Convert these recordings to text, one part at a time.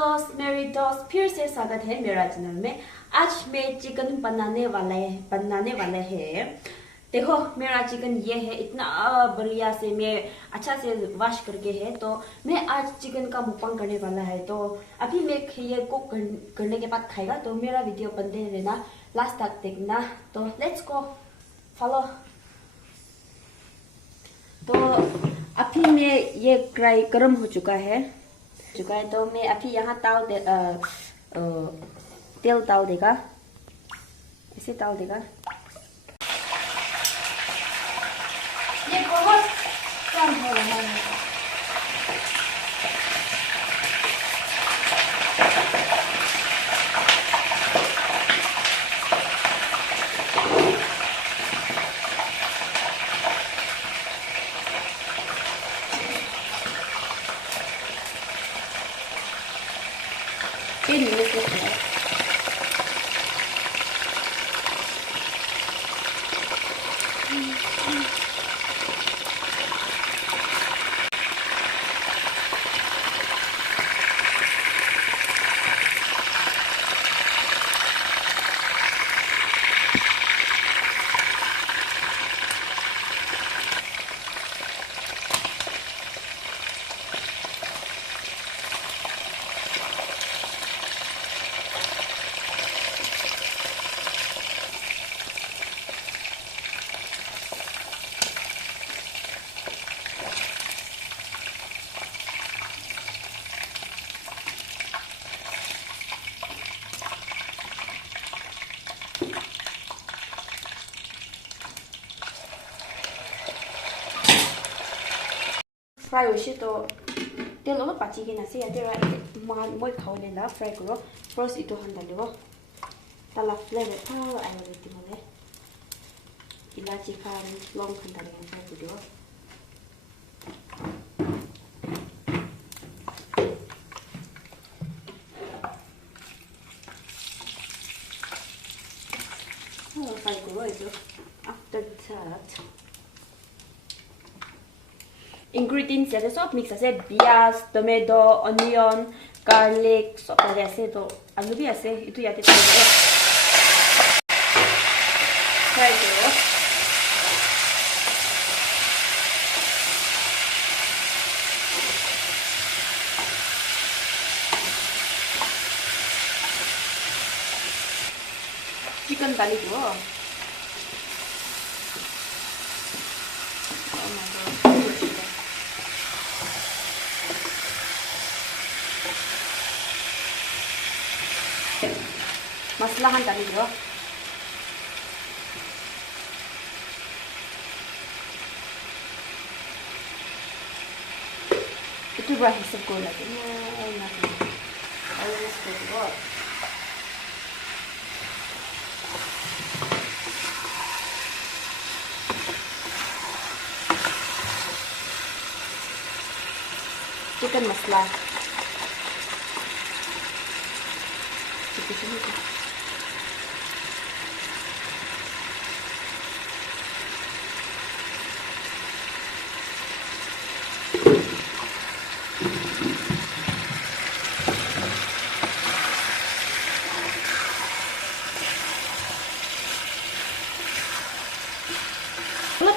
दोस्त मेरी दोस्त फिर से स्वागत है मेरा चैनल में। आज मैं चिकन बनाने वाले हैं। देखो मेरा चिकन ये है, इतना बढ़िया से मैं अच्छा से वॉश करके है। तो मैं आज चिकन का मुकबांग करने वाला है। तो अभी मैं ये कुक करने के बाद खाएगा, तो मेरा वीडियो बनते रहना, लास्ट तक देखना। तो लेट्स गो, फॉलो। तो अभी मैं ये कढ़ाई गर्म हो चुका है। तो मैं अभी यहाँ तेल डाल देगा, ऐसे डाल देगा। ये बहुत कम हो रहा है। फ्राई होशी तो तेल अलग पाचिगे ना से यादेरा moi खाओले ला फ्राई करो। फर्स्ट इतो हंडालेगो ताला फ्लेवर थाल आयो लेती मोले इलाची खान लॉन्ग हंडाले फ्राई करो। फ्राई करो इतो। आफ्टर that ingredients जैसे सब मिक्स ऐसे प्याज, टोमेटो, ऑनियन, गार्लिक सब ऐसे। तो आलू भी ऐसे इतो याते फ्राई करो। चिकन डाली दो। मसाला हन डाली दो। itu berapa sekolah lagi? Chicken masala.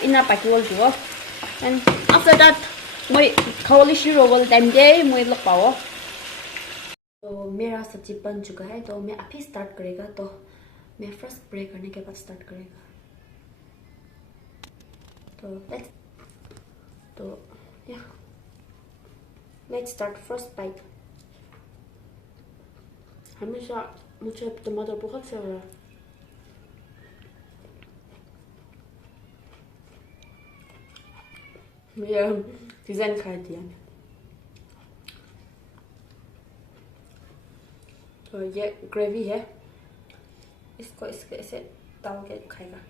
Ina pakiwal duo, and after that, moi खाओली शुरू होल टाइम दे moi लग पाओ। तो मेरा सब्जी बन चुका है, तो मैं अभी स्टार्ट करेगा। तो मैं फर्स्ट ब्रेक करने के बाद स्टार्ट करेगा। तो let's start first bite। हमेशा मुझे टमाटर बहुत फेवरेट है। मेरा डिजाइन कर दिया। तो ये ग्रेवी है, इसको इसके ऐसे डाल के खाएगा।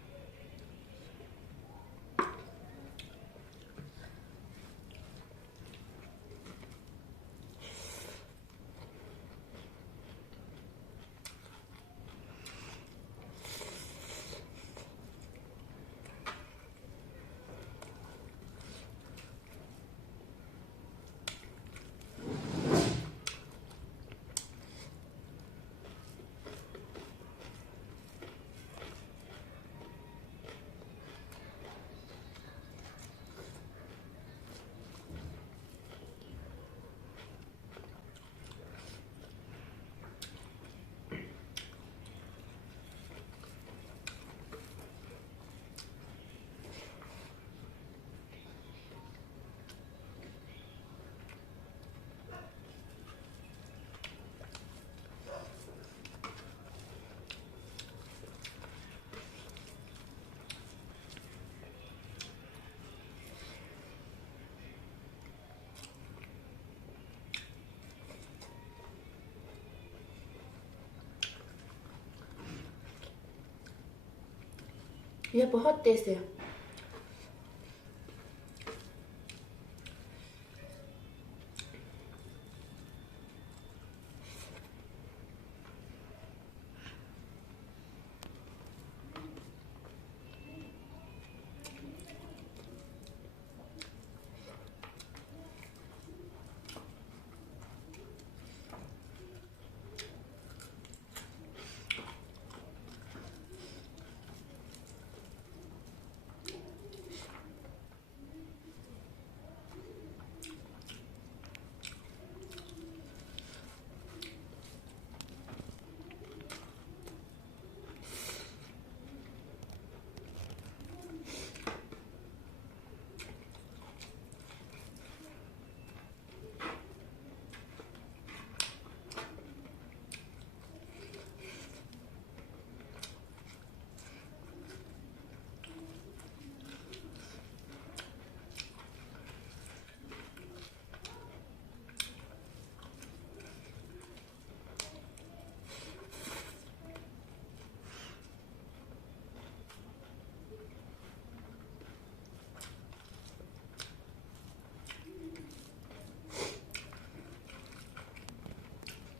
ये बहुत टेस्ट है।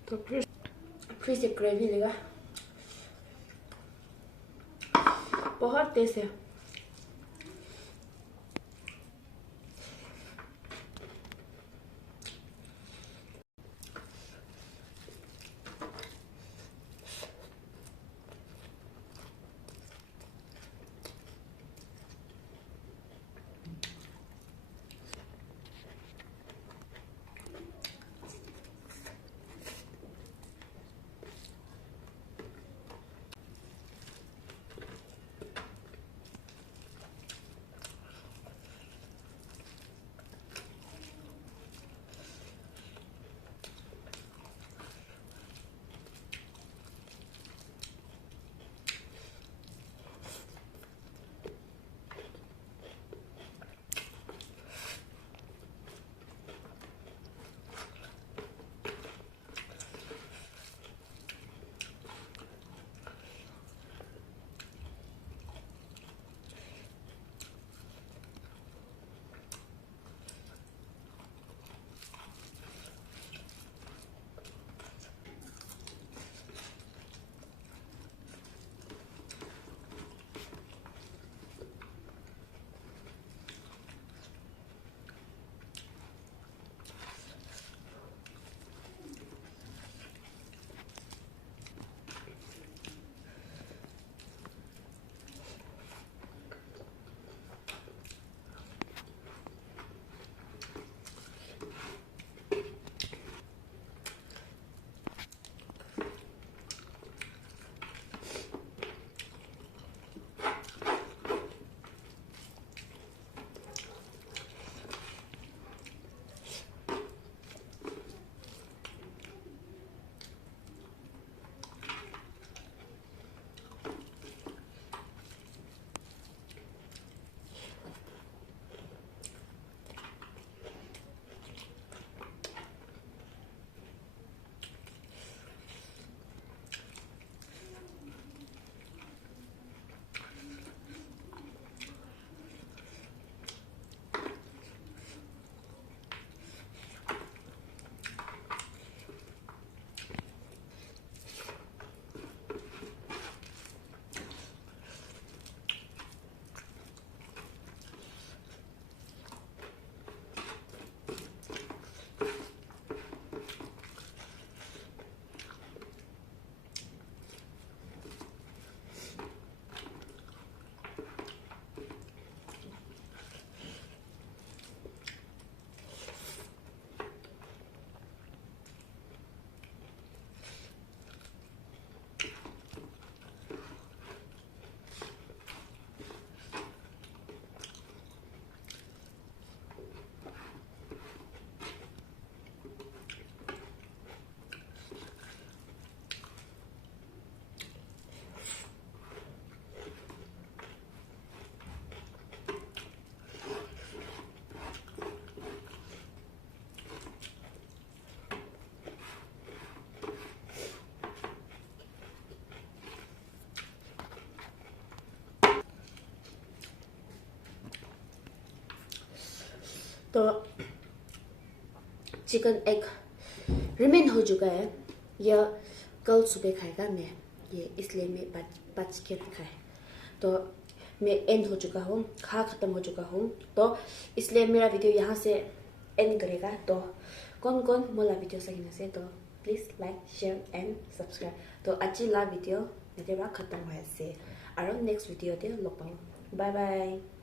तो फिर से ग्रेवी लेगा, बहुत टेस्ट है। तो चिकन एग रिमेन हो चुका है, यह कल सुबह खाएगा मैं, ये इसलिए मैं बच के रखा है। तो मैं एंड हो चुका हूँ, खत्म हो चुका हूँ, तो इसलिए मेरा वीडियो यहाँ से एंड करेगा। तो कौन कौन मोला वीडियो सही से, तो please like share and subscribe. तो अच्छी ला वीडियो मेरे खत्म हुआ से और नेक्स्ट वीडियो दे लग पाऊँ। Bye bye.